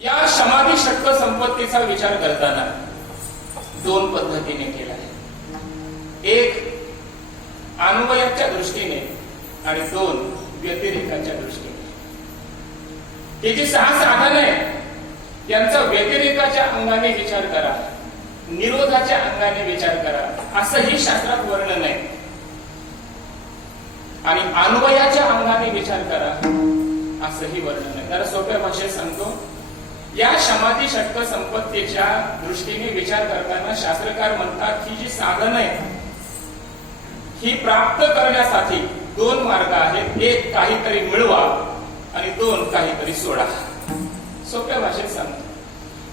या समाधी शक्त संपत्तीचा विचार करताना दोन पद्धतीने केला आहे. एक अन्वयाच्या दृष्टीने आणि दोन व्यतिरेकाच्या दृष्टीने. हे जे सहा साधन आहे यांचा व्यतिरेकाच्या अंगाने विचार करा निरोधाच्या अंगाने विचार करा असंही शास्त्रात वर्णन आहे. आणि अन्वयाच्या अंगाने विचार करा असंही वर्णन आहे. जरा सोप्या भाषेत सांगतो. या समाधी षटक संपत्तीच्या दृष्टीने विचार करताना शास्त्रकार म्हणतात ही जी साधन आहे ही प्राप्त करण्यासाठी दोन मार्ग आहेत. एक काहीतरी मिळवा आणि दोन काहीतरी सोडा. सोप्या भाषेत सांगतो.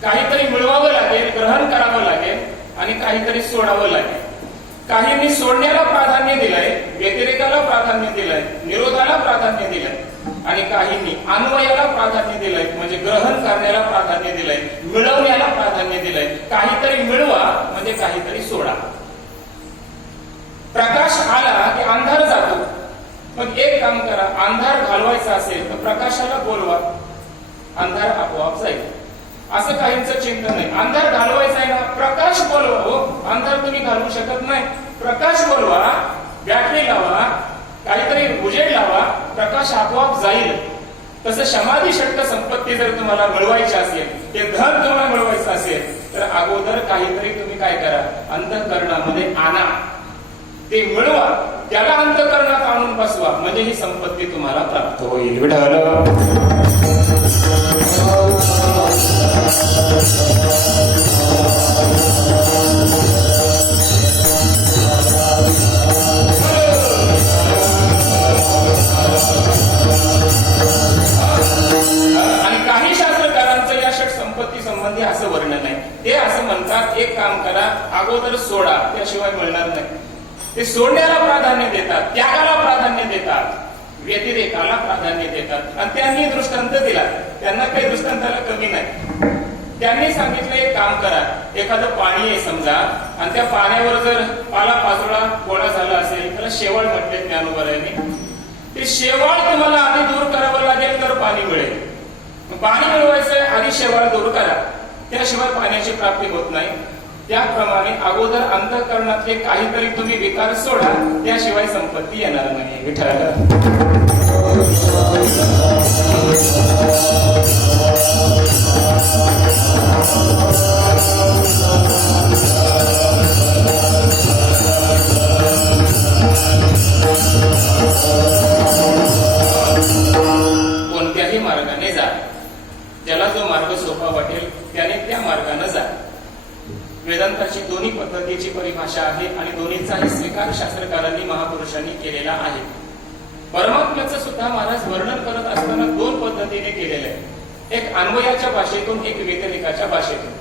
काहीतरी मिळवावं लागेल ग्रहण करावं लागेल आणि काहीतरी सोडावं लागेल. काहींनी सोडण्याला प्राधान्य दिलंय व्यतिरेकाला प्राधान्य दिलंय निरोधाला प्राधान्य दिलंय. आणि काहींनी अन्वयाला प्राधान्य दिलंय म्हणजे ग्रहण करण्याला प्राधान्य दिलंय मिळवण्याला प्राधान्य दिलंय. काहीतरी मिळवा म्हणजे काहीतरी सोडा. प्रकाश आला की अंधार जातो. मग एक काम करा अंधार घालवायचा असेल तर प्रकाशाला बोलवा. अंधार आपोआप जाईल. असं काहींचं चिंतन नाही. अंधार घालवायचा आहे ना प्रकाश बोलवा हो. अंधार तुम्ही घालवू शकत नाही. प्रकाश बोलवा बॅटरी लावा काहीतरी उजेड लावा प्रकाश आपोआप जाईल. तसं समाधी शक्त संपत्ती जर तुम्हाला मिळवायची असेल ते धन तुम्हाला मिळवायचं असेल तर अगोदर काहीतरी तुम्ही काय करा अंतःकरणामध्ये आणा. ते मिळवा त्याला अंतकरणात आणून बसवा म्हणजे ही संपत्ती तुम्हाला प्राप्त होईल. विठाल संबंधी असं वर्णन आहे ते असं म्हणतात एक काम करा अगोदर सोडा त्याशिवाय मिळणार नाही. ते सोडण्याला प्राधान्य देतात त्यागाला प्राधान्य देतात व्यतिरेकाला प्राधान्य देतात. आणि त्यांनी दृष्टांत दिला. त्यांना काही दृष्टांताला कमी नाही. त्यांनी सांगितलं एक काम करा. एखादं पाणी आहे समजा आणि त्या पाण्यावर जर पाला पाचोळा गोळा झाला असेल त्याला शेवळ म्हटले ज्ञानोबरायांनी. ते शेवाळ तुम्हाला आधी दूर करावं लागेल तर पाणी मिळेल. पाणी आधी शेवाळ दूर करा. त्याशिवाय पाण्याची प्राप्ती होत नाही. त्याप्रमाणे अगोदर अंतकरणातले काहीतरी तुम्ही विकार सोडा. त्याशिवाय संपत्ती येणार नाही. विठ्ठल कोणत्याही ज्याला जो मार्ग सोपा वाटेल त्याने त्या मार्गाने जा. वेदांताची दोन्ही पद्धतीची परिभाषा आहे आणि दोन्हीचाही स्वीकार शास्त्रकारांनी महापुरुषांनी केलेला आहे. परमात्म्याचं सुद्धा महाराज वर्णन करत असताना दोन पद्धतीने केलेलं आहे. एक अन्वयाच्या भाषेतून एक व्यतिरिकाच्या भाषेतून.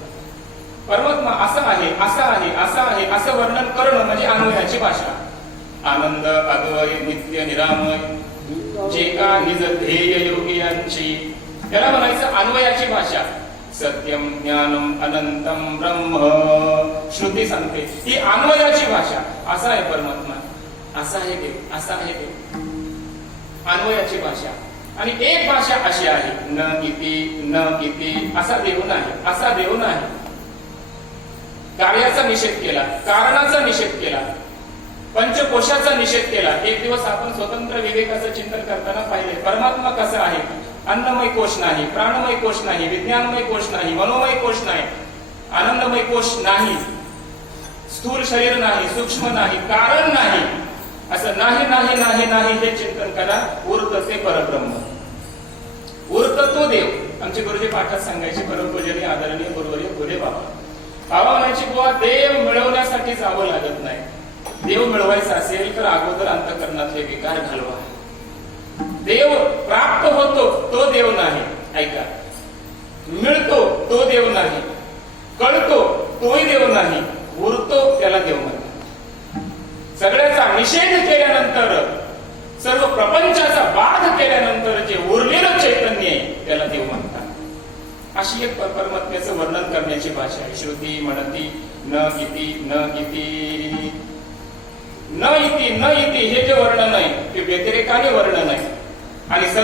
परमात्मा असं आहे असं आहे असं आहे असं वर्णन करणं म्हणजे अन्वयाची भाषा. आनंद अद्वय नित्य निरामय. जे का निज ध्येय योगी यांची त्याला म्हणायचं अन्वयाची भाषा. सत्यम ज्ञानम अनंतम ब्रह्म. श्रुती सांगते. ही अन्वयाची भाषा. असा आहे परमात्मा. असा आहे देव असा आहे देव अन्वयाची भाषा. आणि एक भाषा अशी आहे. न किती न किती असा देव नाही असा देव नाही कार्याचा निषेध केला. कारणाचा निषेध केला. पंचकोशाचा निषेध केला. एक दिवस आपण स्वतंत्र विवेकाचं चिंतन करताना पाहिले. परमात्मा कसा आहे? अन्नमय कोश नाही प्राणमय कोश नाही विज्ञानमय कोश नाही मनोमय कोश नाही आनंदमय कोश नाही. स्थूल शरीर नाही सूक्ष्म नाही कारण नाही. असं नाही नाही नाही नाही हे चिंतन करा उरत ते परब्रह्म. उरत तो देव. आमचे गुरुजी पाठात सांगायचे परमपूजनीय आदरणीय गुरुवरी गुरे बाबा. बाबा म्हणायची बुवा देव मिळवण्यासाठी जावं लागत नाही. देव मिळवायचा असेल तर अगोदर अंतकरणातले विकार घालवा. देव प्राप्त होतो तो देव नाही. ऐका. मिळतो तो देव नाही. कळतो तोही देव नाही. उरतो त्याला देव म्हणतात सगळ्याचा निषेध केल्यानंतर सर्व प्रपंचाचा बाध केल्यानंतर जे उरलेलं चैतन्य आहे त्याला देव म्हणतात. अशी एक परमात्म्याचं वर्णन करण्याची भाषा आहे. श्रुती म्हणती न किती न किती न इति न इति हे जे वर्णन आहे ते व्यतिरेकाने वर्णन आहे. आणि सत्य